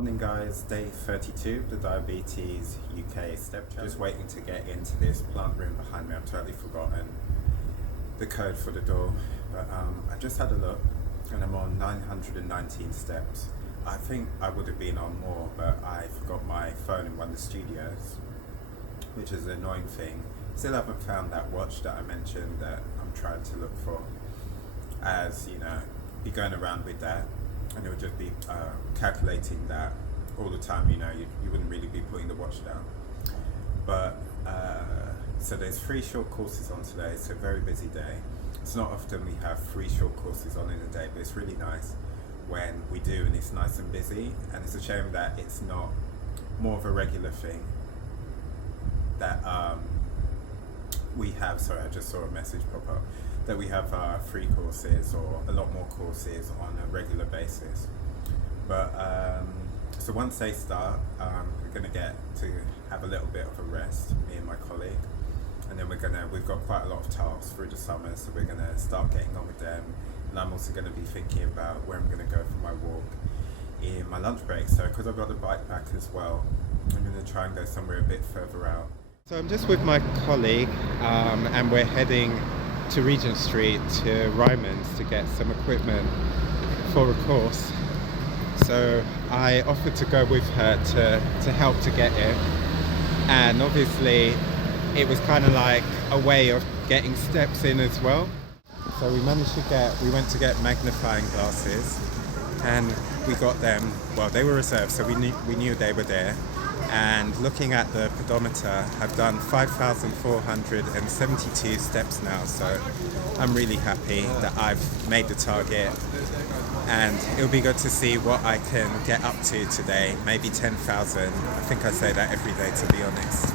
Morning guys, day 32 of the Diabetes UK Step Challenge. Just waiting to get into this plant room behind me. I've totally forgotten the code for the door, but I just had a look and I'm on 919 steps. I think I would have been on more, but I forgot my phone in one of the studios, which is an annoying thing. Still haven't found that watch that I mentioned that I'm trying to look for, as you know, be going around with that and it would just be calculating that all the time. You know, you wouldn't really be putting the watch down. But so there's 3 short courses on today. It's a very busy day. It's not often we have 3 short courses on in a day, but it's really nice when we do and it's nice and busy. And it's a shame that it's not more of a regular thing that we have. Sorry, I just saw a message pop up that we have 3 courses or a lot more courses on a regular basis. But so once they start, we're going to get to have a little bit of a rest, me and my colleague, and then we've got quite a lot of tasks through the summer, so we're going to start getting on with them. And I'm also going to be thinking about where I'm going to go for my walk in my lunch break. So because I've got the bike back as well, I'm going to try and go somewhere a bit further out. So I'm just with my colleague and we're heading to Regent Street to Ryman's to get some equipment for a course. So I offered to go with her to help to get it, and obviously it was kind of like a way of getting steps in as well. So we went to get magnifying glasses and we got them. Well, they were reserved, so we knew they were there. And looking at the pedometer, I've done 5,472 steps now, so I'm really happy that I've made the target, and it'll be good to see what I can get up to today, maybe 10,000. I think I say that every day, to be honest.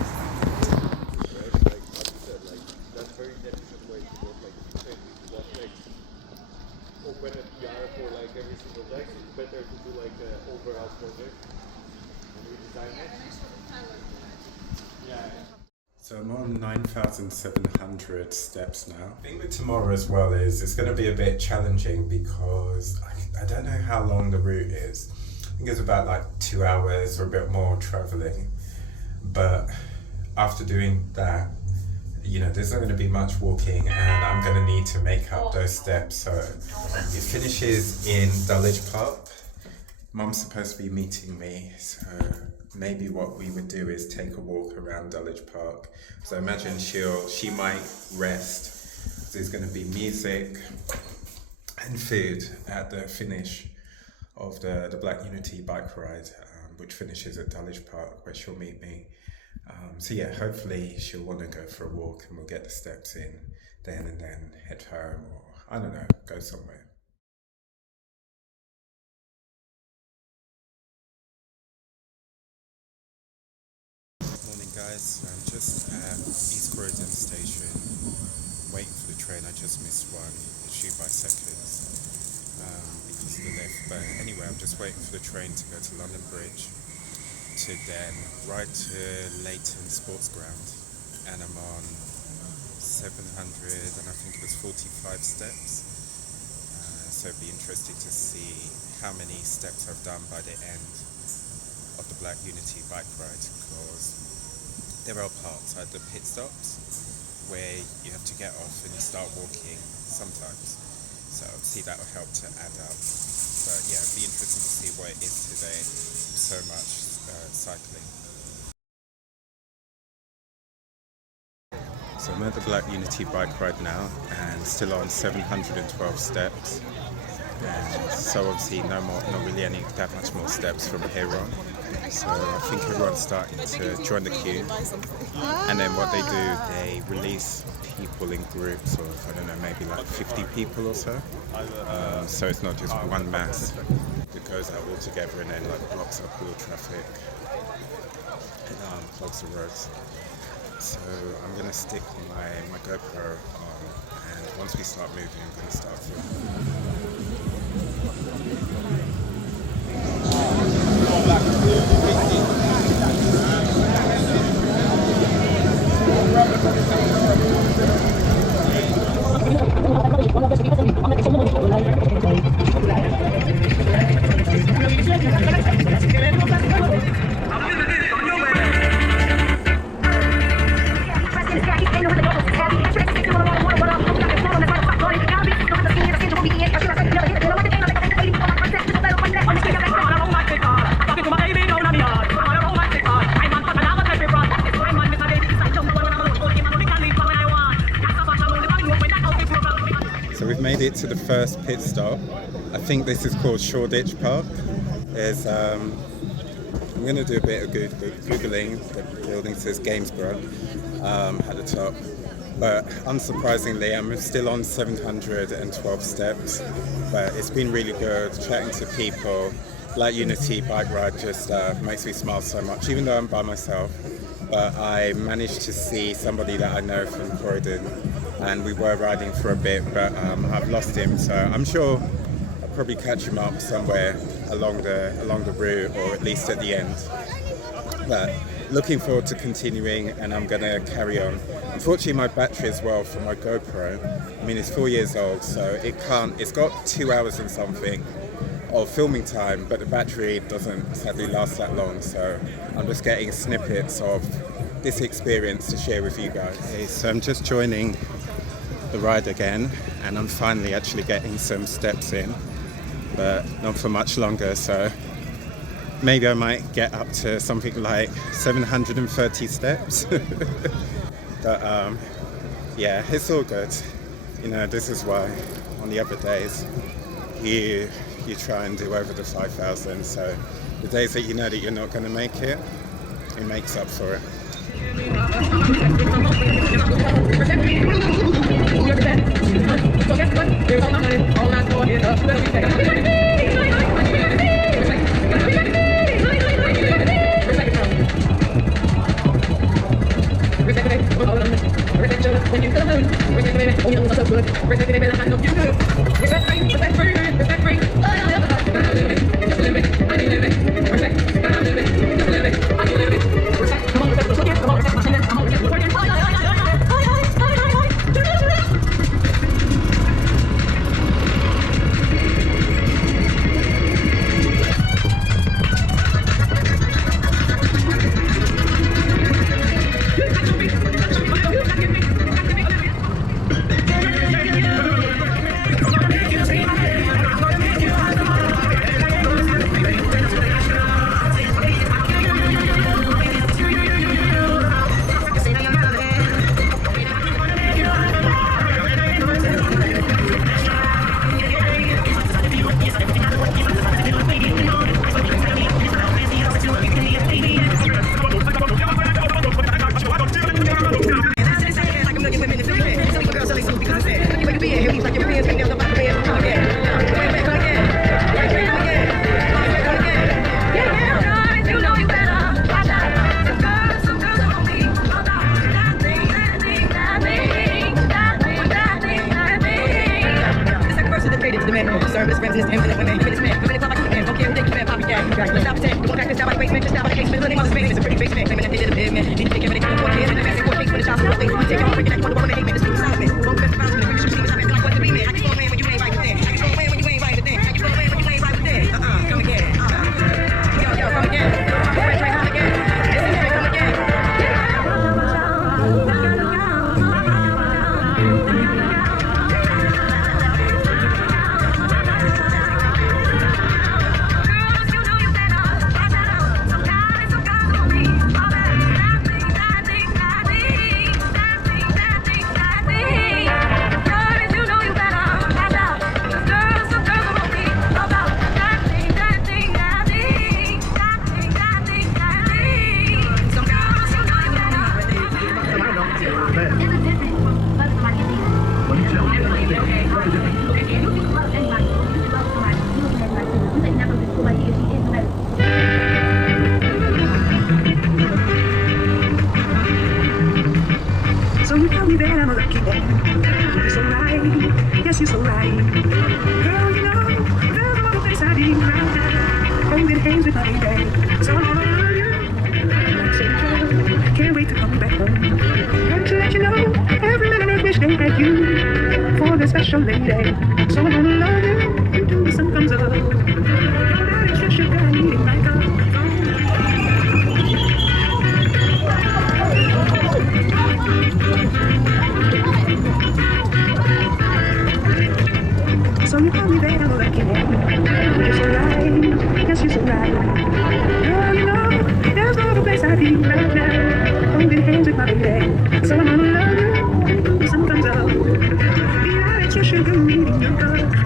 So I'm on 9,700 steps now. The thing with tomorrow as well is it's going to be a bit challenging because I don't know how long the route is. I think it's about like 2 hours or a bit more traveling. But after doing that, you know, there's not going to be much walking and I'm going to need to make up those steps. So it finishes in Dulwich Park. Mum's supposed to be meeting me, so maybe what we would do is take a walk around Dulwich Park. So I imagine she might rest. There's going to be music and food at the finish of the Black Unity bike ride, which finishes at Dulwich Park, where she'll meet me. So yeah, hopefully she'll want to go for a walk and we'll get the steps in then and then head home, or I don't know, go somewhere. Guys, I'm just at East Croydon station waiting for the train. I just missed one, issue by seconds because of the lift, but anyway, I'm just waiting for the train to go to London Bridge to then ride to Leyton Sports Ground, and I'm on 700 and I think it was 45 steps, so it'd be interesting to see how many steps I've done by the end of the Black Unity bike ride, because there are parts at the pit stops where you have to get off and you start walking sometimes. So obviously that will help to add up. But yeah, it'd be interesting to see what it is today. So much cycling. So I'm at the Black Unity bike ride now and still on 712 steps. And so obviously not really that much more steps from here on. So I think everyone's starting to join the queue, and then what they do, they release people in groups of, I don't know, maybe like 50 people or so. So it's not just one mass that goes out all together and then like blocks up all the traffic and clogs the roads. So I'm going to stick my GoPro on, and once we start moving, I'm going to start filming. Queremos first pit stop. I think this is called Shoreditch Park. There's, I'm going to do a bit of Googling. The building says Gainsborough at the top. But unsurprisingly, I'm still on 712 steps. But it's been really good chatting to people. Like Unity bike ride just makes me smile so much, even though I'm by myself. But I managed to see somebody that I know from Croydon, and we were riding for a bit, but I've lost him, so I'm sure I'll probably catch him up somewhere along the route, or at least at the end. But looking forward to continuing, and I'm going to carry on. Unfortunately, my battery as well for my GoPro, I mean, it's 4 years old, so it's got 2 hours and something of filming time, but the battery doesn't sadly last that long, so I'm just getting snippets of this experience to share with you guys. Okay, so I'm just joining the ride again, and I'm finally actually getting some steps in, but not for much longer, so maybe I might get up to something like 730 steps. But yeah, it's all good. You know, this is why on the other days you try and do over the 5,000, so the days that you know that you're not going to make it, it makes up for it. Special lady, so I'm gonna love you until the sun comes up. Your body's just sugar, I need it like a so you call me back, I'm like it. You're so right, yes, you're so right. Girl, you know, there's no other place I'd be right now. Holding hands with my baby, so I'm gonna love you until the sun comes up. Your sugar, needing your love.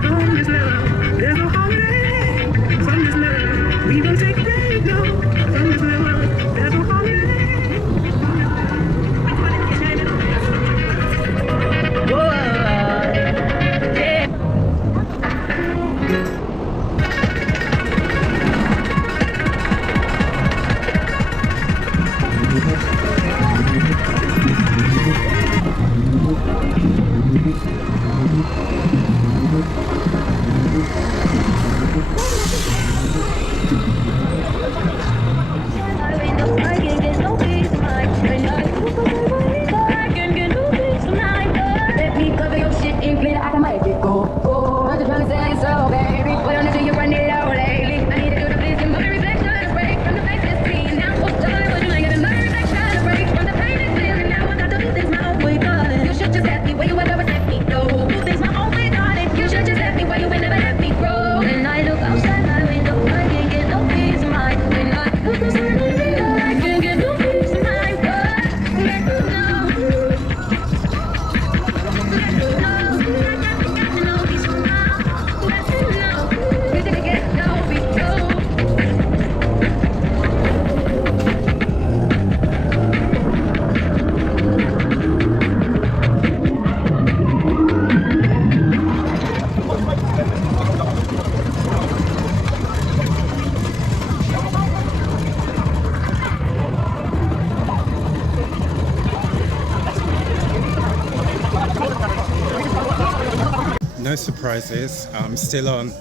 surprises. I'm still on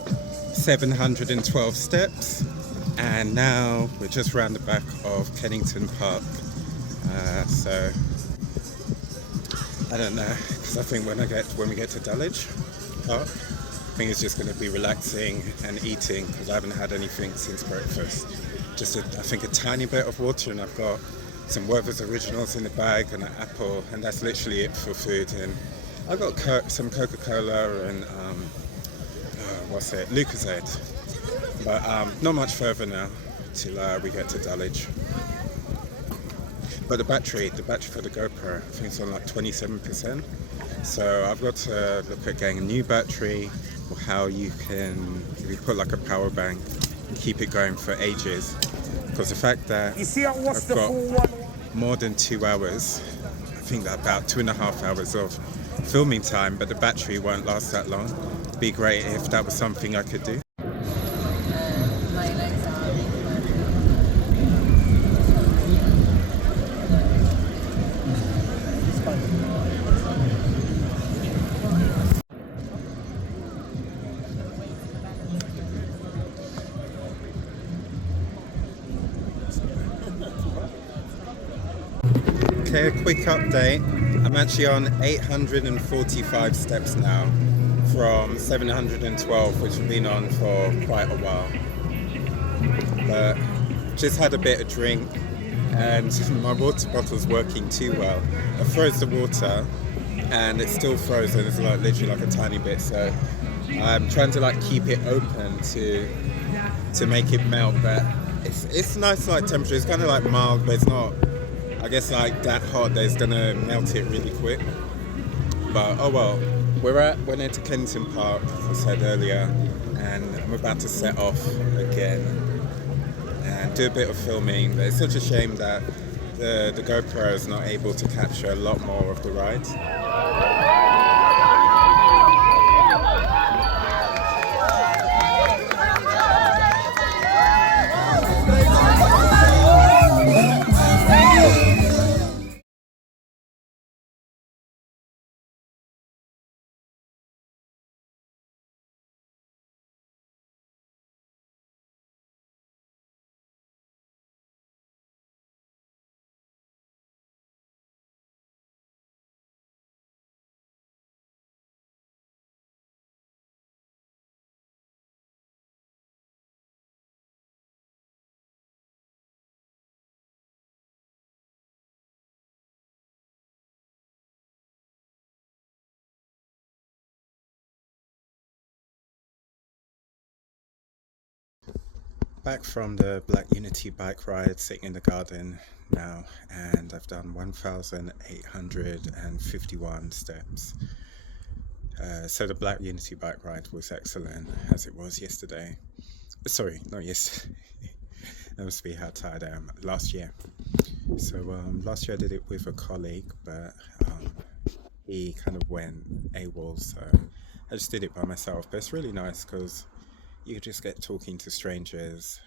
712 steps, and now we're just round the back of Kennington Park. So I don't know, because I think when we get to Dulwich Park, I think it's just going to be relaxing and eating, because I haven't had anything since breakfast. Just I think a tiny bit of water, and I've got some Werther's Originals in the bag and an apple, and that's literally it for food. And I've got some Coca-Cola and Lucozade, but not much further now till we get to Dulwich. But the battery for the GoPro, I think it's on like 27%. So I've got to look at getting a new battery, or how you put like a power bank and keep it going for ages. Because the fact that I've got more than 2 hours, I think that about 2.5 hours of filming time, but the battery won't last that long. It'd be great if that was something I could do. Okay, a quick update. I'm actually on 845 steps now from 712, which I've been on for quite a while. But just had a bit of drink, and my water bottle's working too well. I froze the water and it's still frozen. It's like literally like a tiny bit, so I'm trying to like keep it open to make it melt. But it's nice like temperature. It's kind of like mild, but it's not, I guess, like that hot that it's gonna melt it really quick. But oh well. We're near to Kennington Park, as I said earlier, and I'm about to set off again and do a bit of filming. But it's such a shame that the GoPro is not able to capture a lot more of the ride. Back from the Black Unity bike ride, sitting in the garden now, and I've done 1,851 steps. So the Black Unity bike ride was excellent, as it was yesterday. Sorry, not yesterday. That must be how tired I am. Last year. So last year I did it with a colleague, but he kind of went AWOL, so I just did it by myself. But it's really nice because you just get talking to strangers.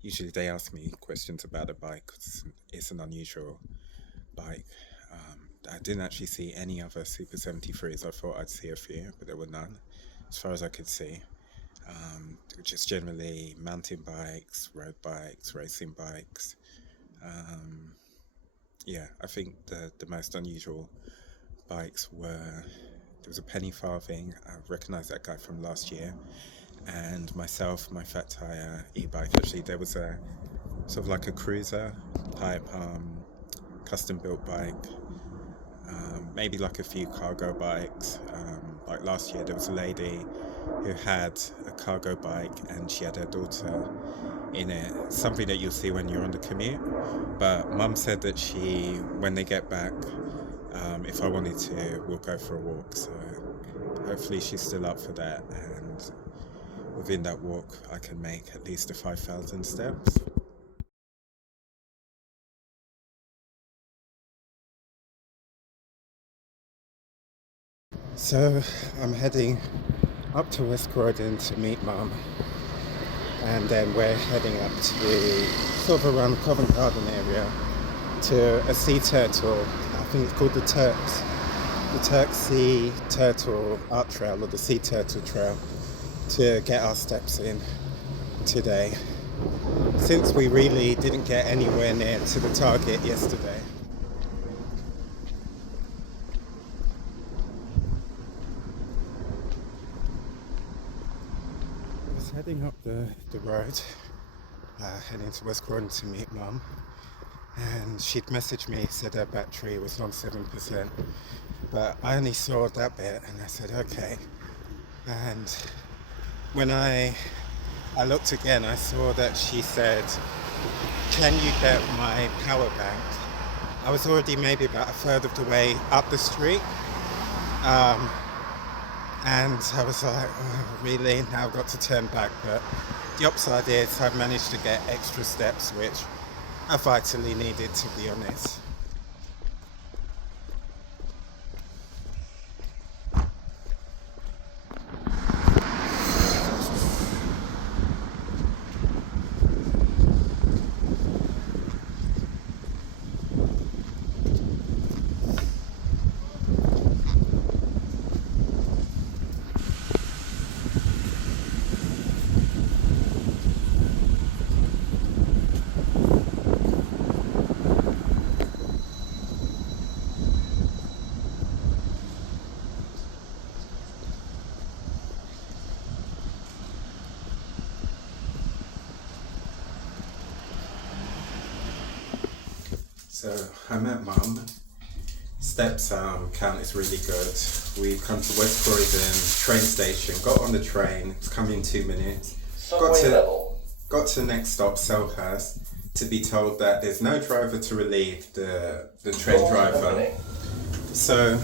Usually they ask me questions about the bike because it's an unusual bike. I didn't actually see any other Super 73s. I thought I'd see a few, but there were none, as far as I could see. Just generally mountain bikes, road bikes, racing bikes. Yeah, I think the most unusual bikes were, there was a penny farthing. I recognised that guy from last year. And myself, my fat tire e-bike. Actually, there was a sort of like a cruiser type custom built bike, maybe like a few cargo bikes. Like last year there was a lady who had a cargo bike and she had her daughter in it, something that you'll see when you're on the commute. But Mum said that when they get back, if I wanted to, we'll go for a walk. So hopefully she's still up for that, and within that walk I can make at least 5,000 steps. So I'm heading up to West Croydon to meet Mum, and then we're heading up to sort of around Covent Garden area to a sea turtle. I think it's called the Turks, the Turksea Turtle Art Trail, or the Sea Turtle Trail, to get our steps in today, since we really didn't get anywhere near to the target yesterday. I was heading up the road, heading to West Croydon to meet Mum, and she'd messaged me, said her battery was on 7%, but I only saw that bit, and I said okay. And when I looked again, I saw that she said, can you get my power bank? I was already maybe about a third of the way up the street, and I was like, oh, really? Now I've got to turn back. But the upside is I've managed to get extra steps, which I vitally needed, to be honest. So I met Mum. Steps count is really good. We've come to West Croydon train station, got on the train, it's coming in 2 minutes. Got to the next stop, Selhurst, to be told that there's no driver to relieve the train driver. So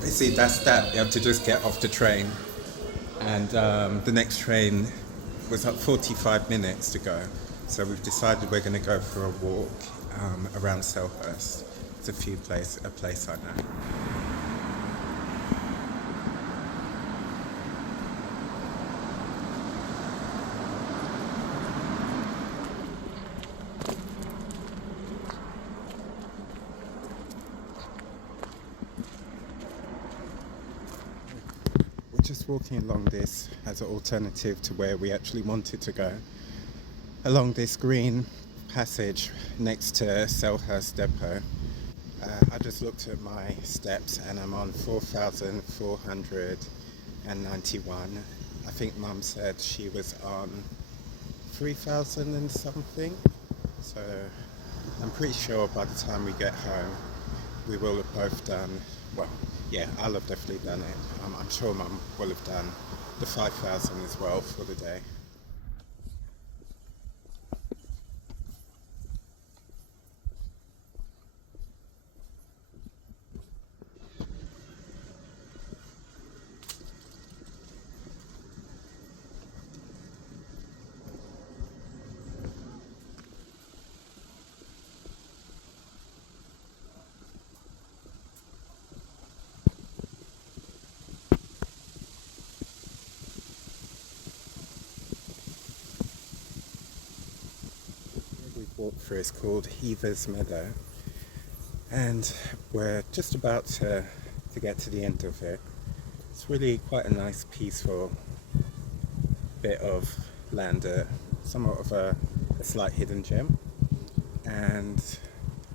basically that's that. You have to just get off the train, and the next train was up 45 minutes to go. So we've decided we're going to go for a walk around Selhurst. It's a place I know. We're just walking along this as an alternative to where we actually wanted to go. Along this green passage next to Selhurst Depot. I just looked at my steps and I'm on 4,491. I think Mum said she was on 3,000 and something. So I'm pretty sure by the time we get home, we will have both done, well, yeah, I'll have definitely done it. I'm sure Mum will have done the 5,000 as well for the day. Walk through is called Heaver's Meadow, and we're just about to get to the end of it. It's really quite a nice, peaceful bit of land, somewhat of a slight hidden gem. And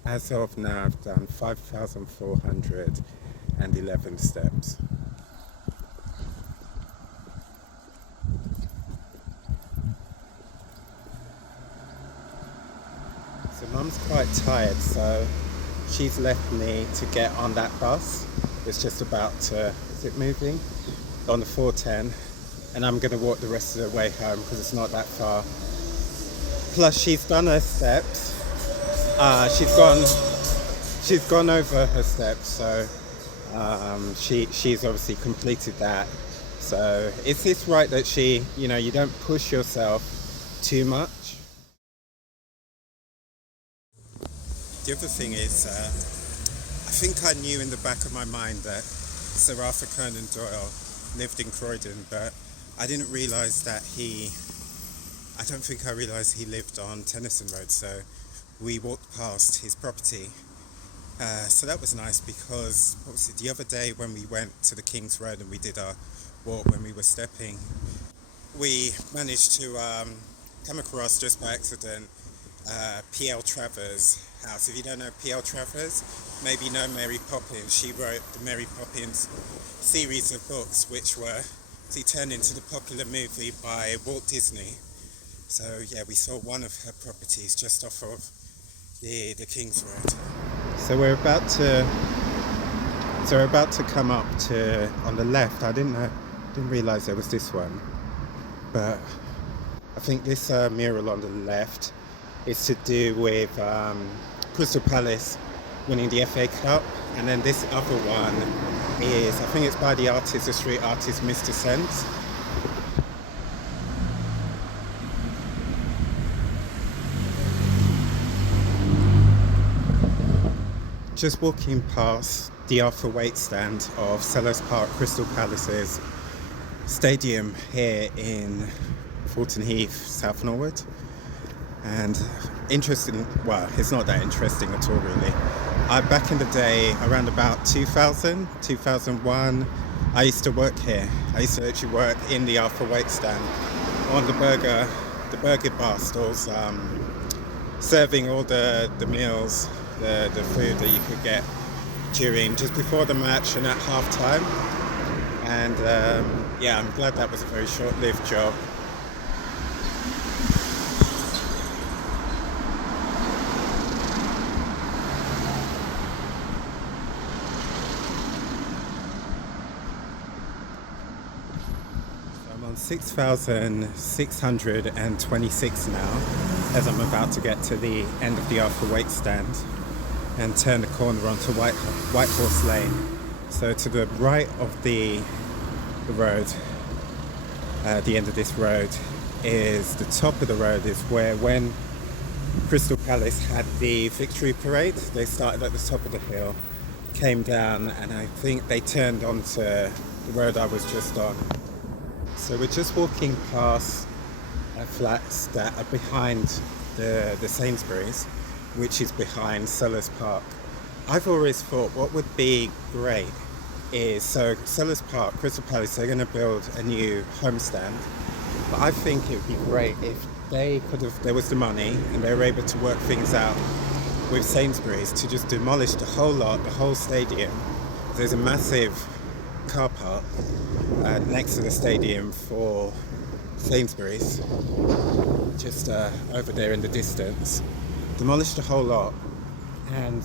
as of now, I've done 5,411 steps. So Mum's quite tired, so she's left me to get on that bus. It's just about to, is it moving? On the 410, and I'm going to walk the rest of the way home because it's not that far. Plus she's done her steps. She's gone over her steps, so she's obviously completed that. So is this right that you don't push yourself too much? The other thing is, I think I knew in the back of my mind that Sir Arthur Conan Doyle lived in Croydon, but I didn't realise that I don't think I realised he lived on Tennyson Road, so we walked past his property So that was nice because what was it, the other day when we went to the King's Road and we did our walk when we were stepping, we managed to come across just by accident P.L. Travers' house. If you don't know P.L. Travers, maybe you know Mary Poppins. She wrote the Mary Poppins series of books, which were turned into the popular movie by Walt Disney. So yeah, we saw one of her properties just off of the King's Road. So we're about to come up to on the left. I didn't realise there was this one, but I think this mural on the left is to do with Crystal Palace winning the FA Cup, and then this other one is, I think it's by the street artist Mr. Sense. Just walking past the Arthur Waite stand of Selhurst Park, Crystal Palace's stadium here in Fulton Heath, South Norwood. And interesting, well, it's not that interesting at all really. Back in the day, around about 2000, 2001, I used to work here. I used to actually work in the Arthur Waite stand on the burger bar stalls, serving all the meals, the food that you could get during, just before the match and at half time. And yeah, I'm glad that was a very short-lived job. I'm on 6,626 now, as I'm about to get to the end of the Arthur Waite stand and turn the corner onto White Horse Lane. So to the right of the road, the end of this road, is the top of the road, is where when Crystal Palace had the victory parade, they started at the top of the hill, came down, and I think they turned onto the road I was just on. So we're just walking past flats that are behind the Sainsbury's, which is behind Selhurst Park. I've always thought what would be great is, so Selhurst Park, Crystal Palace, they're going to build a new homestand, but I think it would be great if there was the money and they were able to work things out with Sainsbury's to just demolish the whole lot, the whole stadium. There's a massive car park next to the stadium for Sainsbury's, just over there in the distance. Demolish the whole lot and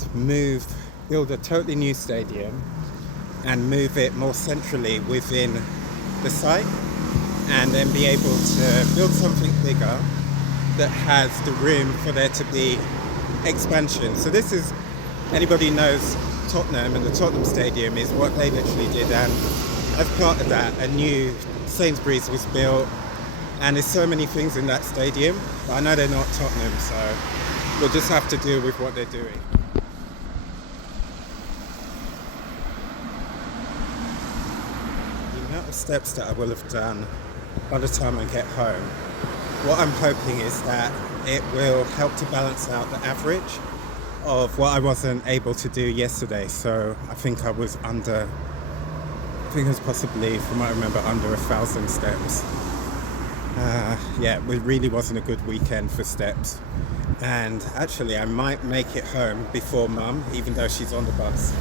build a totally new stadium and move it more centrally within the site, and then be able to build something bigger that has the room for there to be expansion. So this is, anybody knows Tottenham, and the Tottenham Stadium is what they literally did, and as part of that a new Sainsbury's was built, and there's so many things in that stadium, but I know they're not Tottenham, so we'll just have to deal with what they're doing. The amount of steps that I will have done by the time I get home, what I'm hoping is that it will help to balance out the average of what I wasn't able to do yesterday. So I think I was possibly, from what I remember, under 1,000 steps. Yeah, it really wasn't a good weekend for steps. And actually I might make it home before Mum, even though she's on the bus.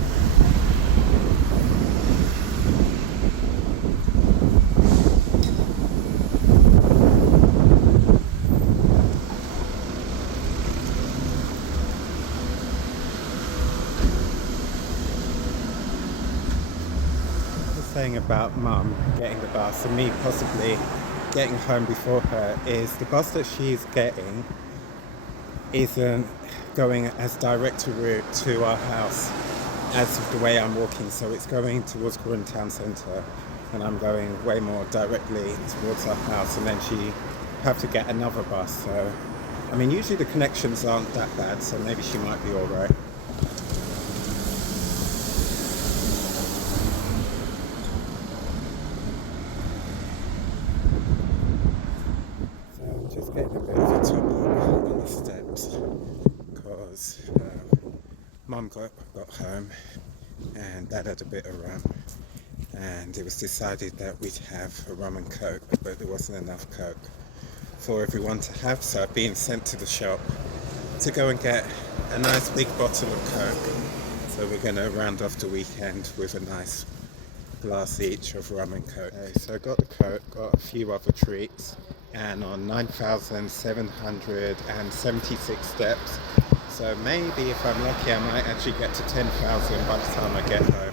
Saying about Mum getting the bus and me possibly getting home before her is the bus that she's getting isn't going as direct a route to our house as the way I'm walking, so it's going towards Croydon Town Centre and I'm going way more directly towards our house, and then she have to get another bus. So I mean, usually the connections aren't that bad, so maybe she might be alright. Just getting a bit of a top up on the steps because Mum got home and Dad had a bit of rum, and it was decided that we'd have a rum and coke, but there wasn't enough coke for everyone to have, so I've been sent to the shop to go and get a nice big bottle of coke. So we're going to round off the weekend with a nice glass each of rum and coke. So I got the coke, got a few other treats, and on 9,776 steps. So maybe if I'm lucky I might actually get to 10,000 by the time I get home.